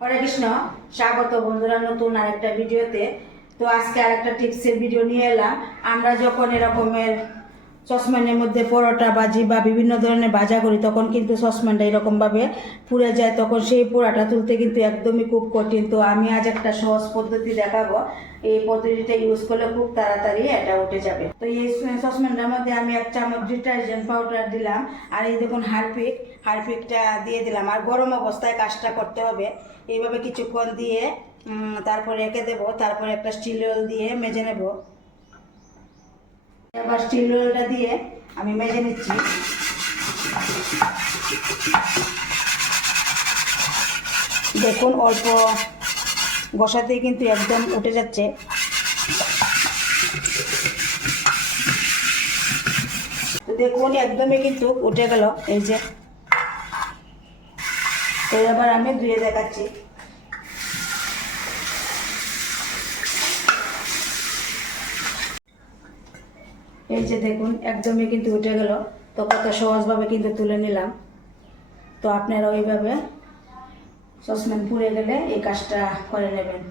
হরে কৃষ্ণ, স্বাগত বন্ধুরা নতুন আরেকটা ভিডিওতে। তো আজকে আরেকটা টিপসের ভিডিও নিয়ে এলাম। আমরা যখন এরকমের সসপ্যানের মধ্যে পরোটা ভাজি বা বিভিন্ন ধরনের ভাজা করি, তখন কিন্তু সসপ্যানটা এরকমভাবে পুড়ে যায়, তখন সেই পোড়াটা তুলতে কিন্তু একদমই খুব কঠিন। তো আমি আজ একটা সহজ পদ্ধতি দেখাবো। এই পদ্ধতিটা ইউজ করলে খুব তাড়াতাড়ি এটা উঠে যাবে। তো এই সসপ্যানটার মধ্যে আমি 1 চামচ ডিটারজেন্ট পাউডার দিলাম, আর এই দেখুন হারপিকটা দিয়ে দিলাম। আর গরম অবস্থায় কাজটা করতে হবে। এইভাবে কিছুক্ষণ দিয়ে তারপর রেখে দেবো। তারপরে একটা স্টিল রোল দিয়ে মেজে নেব। এবার স্টিল রোলটা দিয়ে আমি মেজে নিচ্ছি। দেখুন অল্প বসাতেই কিন্তু একদম উঠে যাচ্ছে। দেখুন একদমই কিন্তু উঠে গেল, এই যে। তো এবার আমি ধুয়ে দেখাচ্ছি। এই যে দেখুন একদমই কিন্তু উঠে গেল। তো কত সহজভাবে কিন্তু তুলে নিলাম। তো আপনারা ওইভাবে সসপ্যান পুড়ে গেলে এই কাজটা করে নেবেন।